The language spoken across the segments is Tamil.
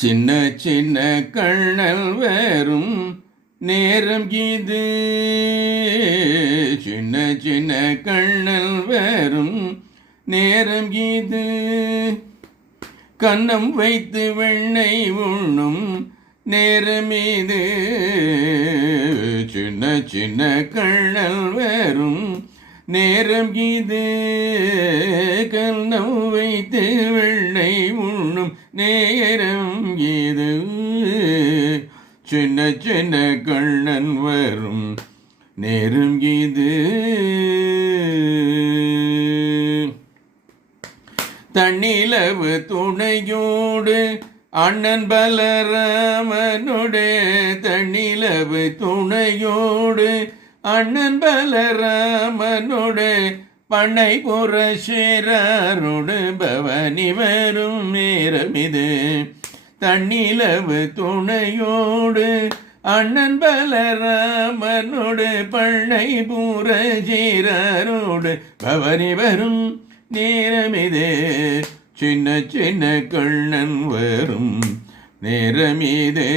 சின்ன சின்ன கண்ணல் வரும் நேரம் இது. சின்ன சின்ன கண்ணல் வரும் நேரம் இது. கன்னம் வைத்து வெண்ணை உண்ணும் நேரம் இது. சின்ன சின்ன கண்ணல் வரும் நேரம் இது. கன்னம் வைத்து வெண்ணை உண்ணும் நேரம் இது. சின்ன சின்ன கண்ணன் வரும் நேரம் இது. தன்னிலவு துணையோடு அண்ணன் பலராமனோடு. தன்னிலவு துணையோடு அண்ணன் பலராமனோடு பண்ணை புற சேரோடு பவனி வரும் நேரம் இது. தன்னிலவு துணையோடு அண்ணன் பலராமனோடு பண்ணை புற சேரோடு பவனி வரும் நேரம் இது. சின்ன சின்ன கண்ணன் வரும் நேரம் இது.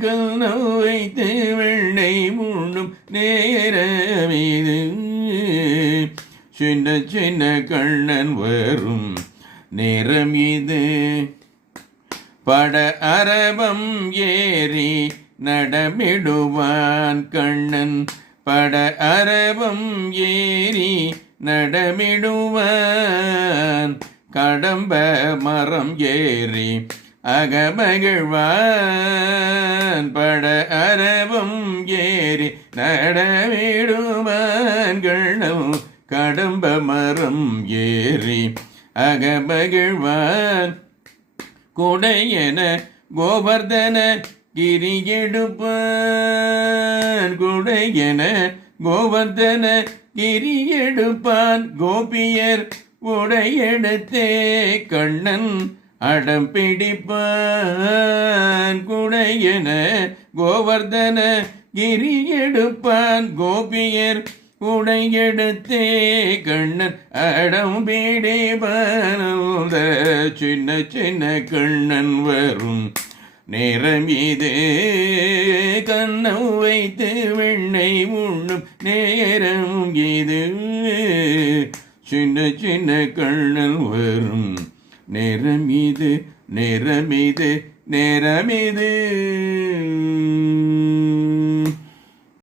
கண்ணம் வைத்து வெண்ணை முன்னும் நேரம் இது. சின்ன சின்ன கண்ணன் வரும் நேரம் இது. பட அரவம் ஏறி நடமிடுவான் கண்ணன். பட அரவம் ஏறி நடமிடுவான். கடம்ப மரம் ஏறி அகமகிழ்வான். பட அரவம் ஏறி நடமிடுவான் கண்ணன். கடம்ப மரம் ஏறி அகமகிழ்வான். குடையென கோவர்தன கிரியெடுப்பான். குடையென கோவர்தன கிரியெடுப்பான். கோபியர் உடையெடுத்தே கண்ணன் அடம் பிடிப்பான். குடையென கோவர்தன கிரியெடுப்பான். கோபியர் உடையெடுத்தே கண்ணன் அடம் பிடிப்பான். சின்ன சின்ன கண்ணன் வரும் நேரம் இது. கண்ணம் வைத்து வெண்ணை உண்ணும் நேரம் இது. சின்ன சின்ன கண்ணன் வரும் நேரம் இது. நேரம் இது. நேரம் இது.